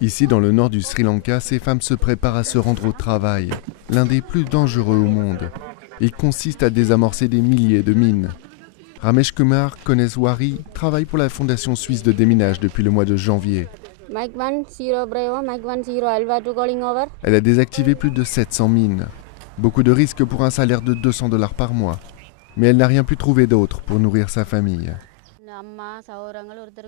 Ici, dans le nord du Sri Lanka, ces femmes se préparent à se rendre au travail, l'un des plus dangereux au monde. Il consiste à désamorcer des milliers de mines. Ramesh Kumar Koneswari travaille pour la Fondation suisse de déminage depuis le mois de janvier. Elle a désactivé plus de 700 mines. Beaucoup de risques pour un salaire de $200 par mois. Mais elle n'a rien pu trouver d'autre pour nourrir sa famille.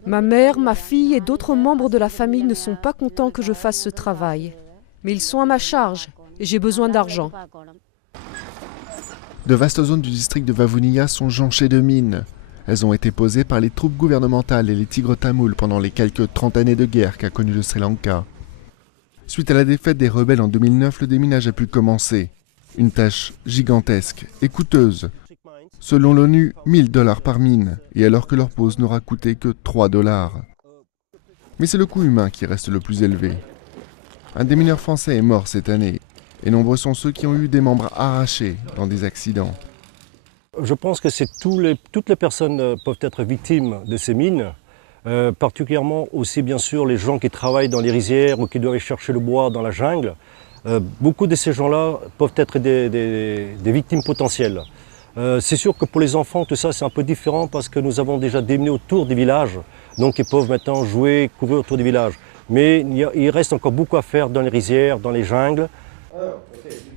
Ma mère, ma fille et d'autres membres de la famille ne sont pas contents que je fasse ce travail. Mais ils sont à ma charge et j'ai besoin d'argent. De vastes zones du district de Vavuniya sont jonchées de mines. Elles ont été posées par les troupes gouvernementales et les tigres tamouls pendant les quelques 30 années de guerre qu'a connu le Sri Lanka. Suite à la défaite des rebelles en 2009, le déminage a pu commencer. Une tâche gigantesque et coûteuse. Selon l'ONU, $1000 par mine, et alors que leur pose n'aura coûté que $3. Mais c'est le coût humain qui reste le plus élevé. Un démineur français est mort cette année, et nombreux sont ceux qui ont eu des membres arrachés dans des accidents. Je pense que toutes les personnes peuvent être victimes de ces mines, particulièrement aussi bien sûr les gens qui travaillent dans les rizières ou qui doivent aller chercher le bois dans la jungle. Beaucoup de ces gens-là peuvent être des victimes potentielles. C'est sûr que pour les enfants, tout ça c'est un peu différent parce que nous avons déjà des mines autour des villages, donc ils peuvent maintenant jouer, courir autour des villages. Mais il reste encore beaucoup à faire dans les rizières, dans les jungles.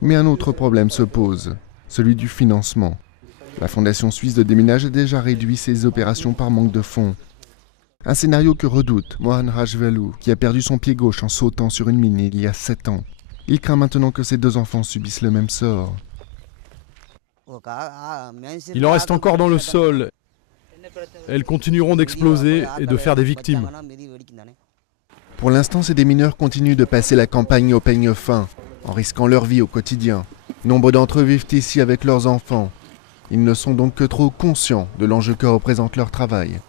Mais un autre problème se pose, celui du financement. La Fondation suisse de déminage a déjà réduit ses opérations par manque de fonds. Un scénario que redoute Mohan Rajvelu, qui a perdu son pied gauche en sautant sur une mine il y a 7 ans. Il craint maintenant que ses 2 enfants subissent le même sort. Il en reste encore dans le sol. Elles continueront d'exploser et de faire des victimes. Pour l'instant, ces démineurs continuent de passer la campagne au peigne fin, en risquant leur vie au quotidien. Nombre d'entre eux vivent ici avec leurs enfants. Ils ne sont donc que trop conscients de l'enjeu que représente leur travail.